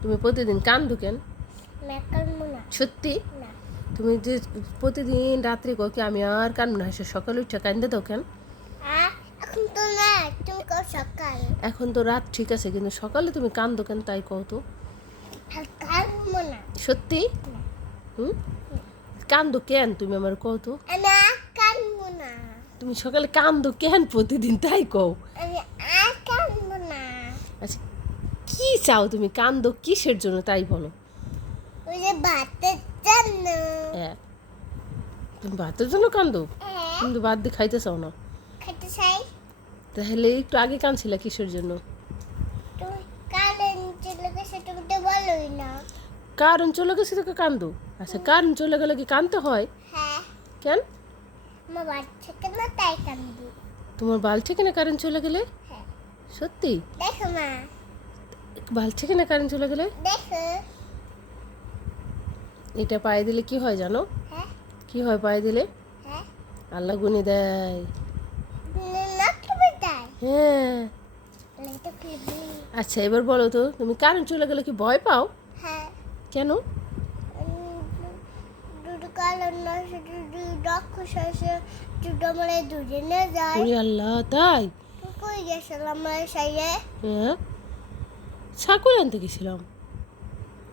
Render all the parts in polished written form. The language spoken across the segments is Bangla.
তুমি প্রতিদিন কান্দো কেন? না কানবো না। সত্যি? না তুমি যে প্রতিদিন রাত্রে কো কি আমি আর কান্দবো না, সে সকালে উঠে কান্দে দাও কেন? এখন তো না, তুমি কও সকাল। এখন তো রাত ঠিক আছে, কিন্তু সকালে তুমি কান্দো কেন তাই কও তো। আর কানবো না। সত্যি? না। হুম, কান্দো কেন তুমি আমার কও তো। না কানবো না। তুমি সকালে কান্দো কেন প্রতিদিন তাই কও। আমি আর কানবো না। আচ্ছা, কি চাও তুমি, কান্দো কিসের জন্য তাই বলো। ওই যে ভাতের জন্য। হ্যাঁ, তুমি ভাতের জন্য কান্দো, হ্যাঁ, কিন্তু ভাত দিয়ে খাইতে চাও না। খেতে চাই। তাহলে একটু আগে কাঁদছিলা কিসের জন্য? তুমি কারেন্ট চলে গেছে, তুমি তো বলোই না। কারণ চলে গেছে তোকে কান্দো? আচ্ছা, কারণ চলে গেলে কি কান্দতে হয়? হ্যাঁ, কেন? আমার বাচ্চা কেন তাই কান্দি। তোমার বাল থেকে না কারেন্ট চলে গেলে? হ্যাঁ, সত্যি? দেখো মা, বাল থেকে না কারেন্ট চলে গেলে দেখো। এটা পায়ে দিলে কি হয় জানো? হ্যাঁ কি হয় পায়ে দিলে? হ্যাঁ, আল্লাহ গুনি দেয়। না তুমি তাই। হ্যাঁ। লাইটটা খুলবি। আচ্ছা, এবার বলো তো, তুমি কারেন্ট চলে গেলে কি ভয় পাও? হ্যাঁ, কেন? দুটো কালো না, শুধু রাক্ষস আসে, দুটো আমরা দুজনে যাই। ওরে আল্লাহ, তাই? তুই কই গেছিলাম আমার সাইয়ে? হ্যাঁ, ছাগল আনতে গেছিলাম।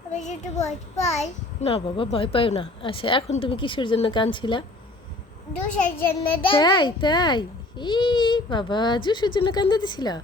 আমি যদি ভয় পাই। না বাবা, ভয় পাও না। আচ্ছা, এখন তুমি কিসের জন্য কাঁদছিলা? দুষের জন্য তাই? ই বাবা, জুসের জন্য কান্দে দিছিলা?